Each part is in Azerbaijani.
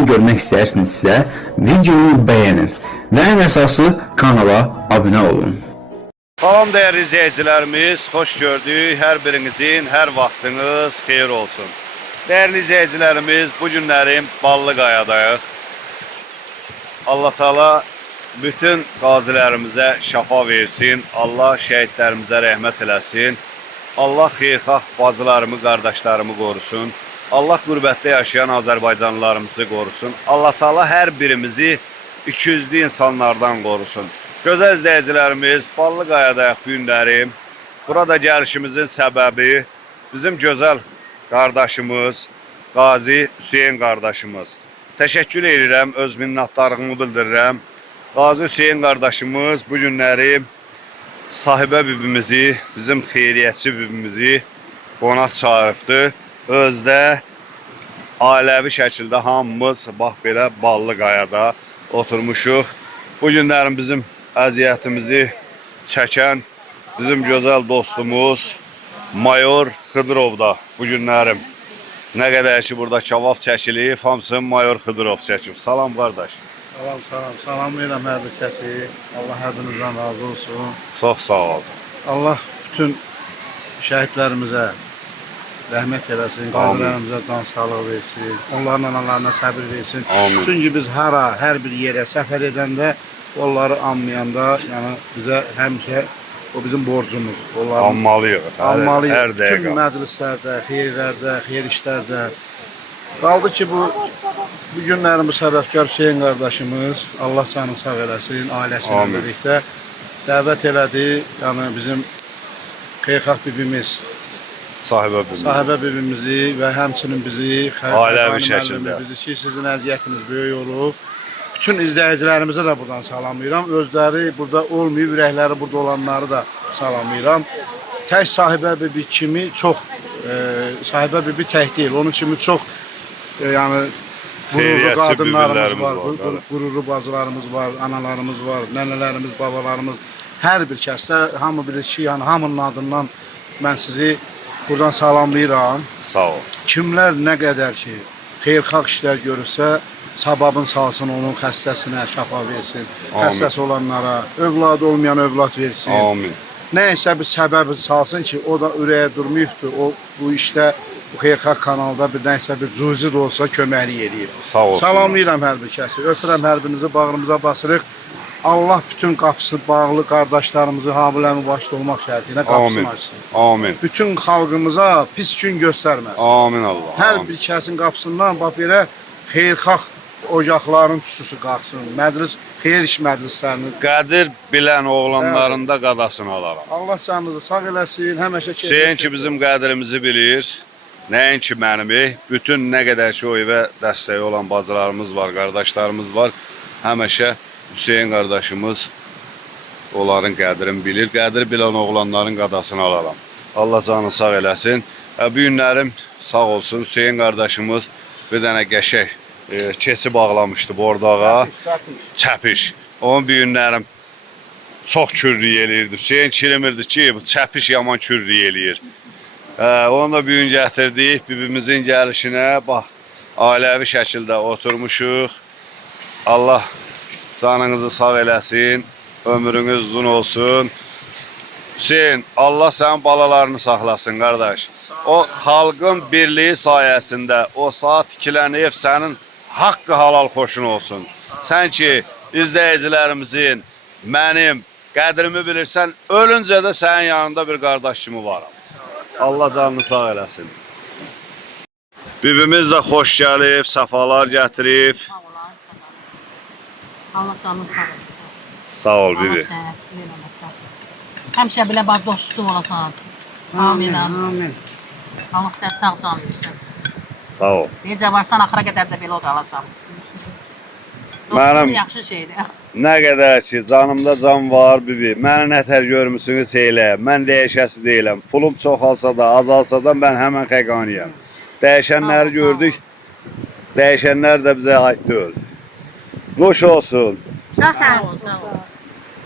videonu görmək istəyirsinizsə, videonu bəyənin və ən əsası kanala abunə olun. Salam değerli izleyicilerimiz, hoş gördük. Her birinizin her vaxtınız xeyir olsun. Değerli izleyicilerimiz, bu günlərim Ballıqayadayıq. Allah Teala bütün qazilərimizə şəfa versin. Allah şəhidlərimizə rəhmət eləsin. Allah xeyirxah bacılarımı, qardaşlarımı qorusun. Allah qürbətdə yaşayan Azərbaycanlılarımızı qorusun. Allah Teala hər birimizi ikiyüzlü insanlardan qorusun. Gözəl izləyicilərimiz, Ballıqayadayıq bu günlərim. Burada gəlişimizin səbəbi bizim gözəl qardaşımız, Qazi Hüseyin qardaşımız. Təşəkkür edirəm, öz minnətdarlığımı bildirirəm. Qazi Hüseyin qardaşımız bu günləri sahibə bibimizi, bizim xeyriyyətçi bibimizi qonaq çağırıbdı. Özdə ailəvi şəkildə hamımız bax belə Ballıqayada oturmuşuq. Bu günlərin bizim əziyyətimizi çəkən bizim gözəl dostumuz Mayor Xıdırovda bu günlərim. Nə qədər ki burada kebab çəkilib, hamısını Mayor Xıdırov çəkib. Salam qardaş. Salam. Salamlayıram hər bir kəsi. Allah hər birinizdən razı olsun. Çox sağ ol. Allah bütün şəhidlərimizə rəhmət eləsin, qazilərimizə can sağlığı versin, onların analarına səbir versin. Amin. Çünki biz hər bir yerə səfər edəndə, onları anlayanda, yəni bizə həmişə o bizim borcumuz. Almalıyıq. Almalıyıq. Hər Bütün dəqiqə. məclislərdə, xeyirlərdə, xeyir işlərdə. Qaldı ki, bu günlərin bu səbəbkar Hüseyin qardaşımız, Allah canını sağ eləsin, ailəsinə birlikdə dəvət elədi. Yəni bizim xeyirxah bibimiz, sahibə bibimizi və həmçinin bizi, ailəvi şəkildə bizi ki, sizin əziyyətiniz böyük olub. Bütün izləyicilərimizə də buradan salamlayıram. Özləri burada olmayıb, ürəkləri burada olanları da salamlayıram. Tək sahibə bibi kimi çox, sahibə bibi tək deyil, onun kimi çox yəni qürurlu qadınlarımız var, qürurlu bacılarımız var, analarımız var, nənələrimiz, babalarımız. Hər bir kəsdə hamı bilir ki, yəni hamının adından mən sizi buradan salamlayıram. Sağ ol. Kimlər nə qədər ki, xeyirxah işlər görürsə, sababın salsın onun xəstəsinə, şəfa versin. Xəstəsi olanlara, övladı olmayan övlad versin. Amin. Nəysə bir səbəbi salsın ki, o da ürəyə durmayıbdır. O bu işdə, bu xeyirxah kanalda bir nəysə bir cüzi də olsa köməklik eləyir. Sağ olsun. Salamlayıram hər bir kəsi. Öpürəm hər birinizi, bağrımıza basırıq. Allah bütün qapısı bağlı qardaşlarımızı habiləmi başda olmaq şərtilə qapısını açsın. Amin. Bütün xalqımıza pis gün göstərməsin. Amin Allah. Hər bir kəsin qapısından bax belə xeyirxah ocaqların tüsüsü qalxsın. Məclis, xeyir iş məclislərinin. Qədir bilən oğlanların da qadasını alaram. Allah canınızı sağ eləsin. Həmişə Hüseyin ki bizim qədrimizi bilir. Nəinki mənimi, bütün nə qədər ki o evə dəstəyi olan bacılarımız var, qardaşlarımız var. Həmişə Hüseyin qardaşımız onların qədrini bilir. Qədir bilən oğlanların qadasını alaram. Allah canını sağ eləsin. Bu günlərim sağ olsun. Hüseyin qardaşımız bir dənə qəşək kesi bağlamışdı bordağa. Çəpiş. Onun bir günlərim çox kürlük eləyirdi. Hüseyin çirimirdi ki, bu çəpiş yaman kürlük eləyir. Onu da bir gün gətirdik. Bibimizin gəlişinə bax, ailəvi şəkildə oturmuşuq. Allah canınızı sağ eləsin, ömrünüz uzun olsun. Hüseyin, Allah sənin balalarını saxlasın, qardaş. O xalqın birliyi sayəsində o saat tikilən ev sənin haqqı halal xoşun olsun. Sən ki, izləyicilərimizin, mənim qədrimi bilirsən, ölüncə də sənin yanında bir qardaş kimi varam. Allah canını sağ eləsin. Bibimiz də xoş gəlib, səfalar gətirib. Allah canını sağ olsun. Sağ ol bibi. Həmişə belə bax dostluq olasan. Amin. Amin. Allah sən sağ can versin. Sağ ol. Necə varsan axıra qədər də belə o qalacaq. Mənim yaxşı şeydir. nə qədər ki canımda can var bibi. Məni nətər görmüsünüz elə. Mən dəyişəsi deyiləm. Pulum çox alsa da, az alsa da mən həmən xəqaniyəm. Dəyişənləri gördük. Dəyişənlər də bizə aid deyil. Nuş olsun. Sağ ol.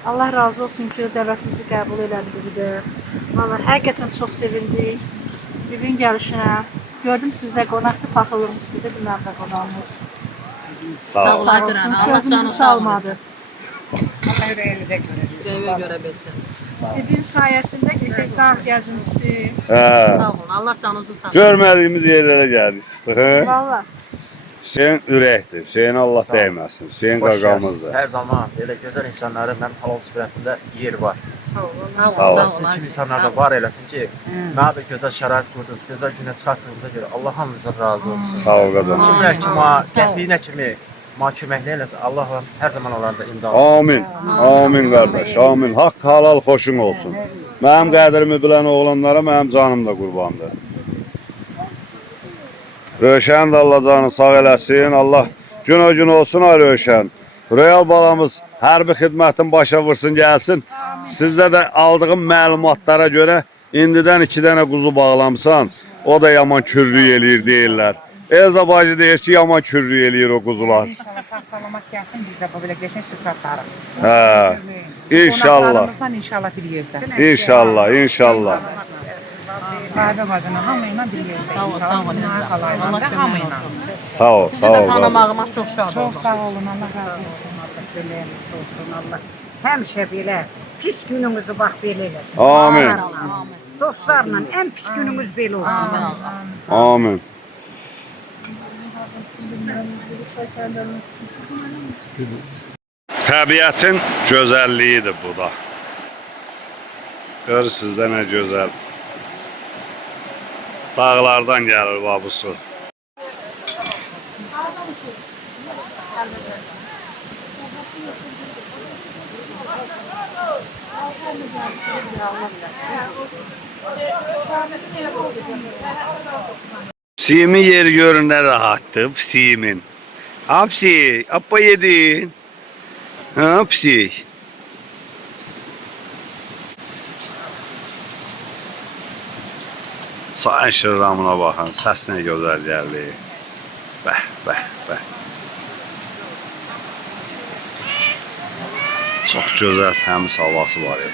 Allah razı olsun ki, dəvətimizi qəbul elədi bir də. Valla həqiqətən çox sevindik. Bir gün gəlişinə. Gördüm sizdə qonaqlı paxılırmış bir də bir nəvdə qonağımız. Sağ ol. Sağ ol. Olsun, Allah sözümüzü canı salmadı. Göre bilsin. Dedin sayesinde geçek dağ gezintisi. He. Sağ olun. Allah canınızı sağ olsun. Görmediğimiz yerlere geldik. He. Valla. Hüseyin ürəkdir. Hüseyin Allah dəyməsin. Hüseyin qaqamızdır. Her zaman böyle güzel insanların ben halal süfrəsində yer var. Sağ ol. Allah siz kimi insanlarda var eləsin ki, mənə bir gözəl şərait qurdunuz, gözəl günə çıxartdığınıza görə Allah hamınızdan razı olsun. Sağ ol qadın. Kimlər ki, qəpiyinə kimi köməklə eləsin, Allah hər zaman onlarda imdad. Amin. Amin qardaş. Amin. Haqq halal xoşun olsun. Mənim qədrimi bilən oğlanlara mənim canım da qurbandır. Röşən də Allah canı sağ eləsin. Allah gün o gün olsun ay Röşən. Real balamız hərbi xidmətin başa vursun gəlsin. Sizdə də aldığım məlumatlara görə indidən 2 dənə quzu bağlamsan, o da yaman kürrlük eləyir deyirlər. Elza bacı deyir ki, yaman kürrlük eləyir o quzular. İnşallah sağ salamat gəlsin, biz də bu belə geçən süfrə çağırıq. Hə. İnşallah. Qonaqlarımızdan inşallah bir yerdə. İnşallah, inşallah. Sahibə bacına hamı ilə bir yerdə. Sağ ol, sağ ol. Xalayla Allah da kömək hamı ilə. olsun. Sağ ol, Sizi sağ də ol. qadın. tanımağıma çox şad Çox oldum. sağ olun, Allah razı olsun. Allah beləyiniz olsun, Allah. Həmişə belə pis gününüzü bax belə eləsin. Amin. Amin. Dostlarla ən pis gününüz belə olsun. Amin Allah. Amin. Təbiətin gözəlliyidir bu da. Görürsünüz də nə gözəl. Dağlardan gəlir bu su. Psiyimin yeri görünə rahatdır, psiyimin. Apsi, apa yedin? Ha, psi. Sayın şırramına baxın, səs nə gözəl gəldi. Bəh, bəh, bəh. Çox gözəl, təmiz havası var.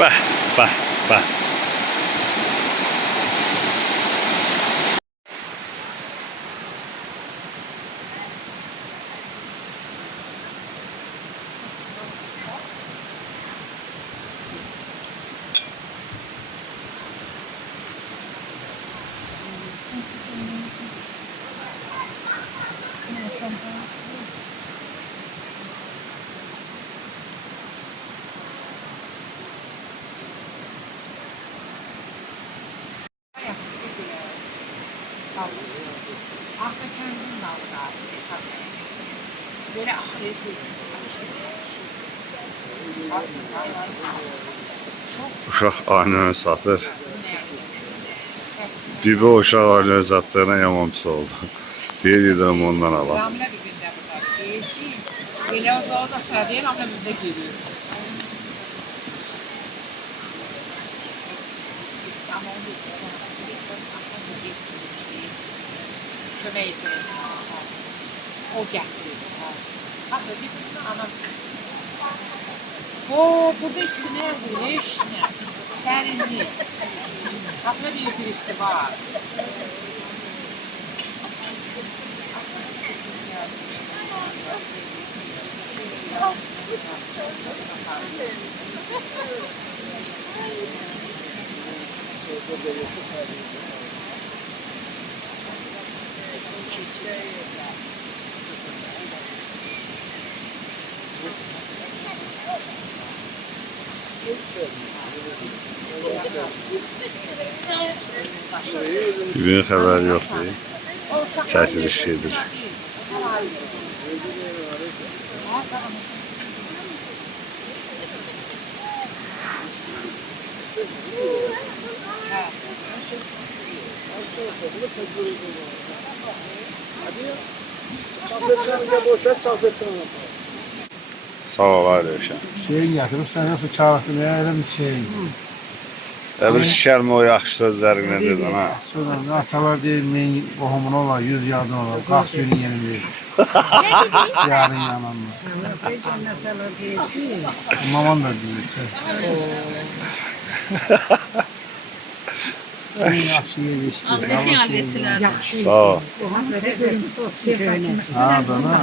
Bəh, bəh, bəh. Artıq kəndin dalğası. Belə axırı Uşaq aynını satır. Bibi o uşaq aynını satdığına yaman pis oldu. Deyirəm ondan alam. Ramilə bir gündə burada deyir ki, belə o da sağ deyil, amma bir də geliyor. Amma onu kömək edir. O gətirir. Baxın, bir gün anam burada üstüne yazılmış sərinlik. Hatta bir isti var. Bugün xəbər yoxdur. Çəkiliş edir. Sağ ol Ayrışan. Şeyin getirip sen nasıl çağırttın ya öyle bir şey. Bir şişərmə o yaxşı sözlərinə dedin ha. Sonra atalar deyir men qohumun olar, 100 yardım olar, qalx günün yerində. Yarın yananma. Maman da deyir. Yaxşı yer işte. Albeşin albeçilər. Sağ ol. Ha, dana.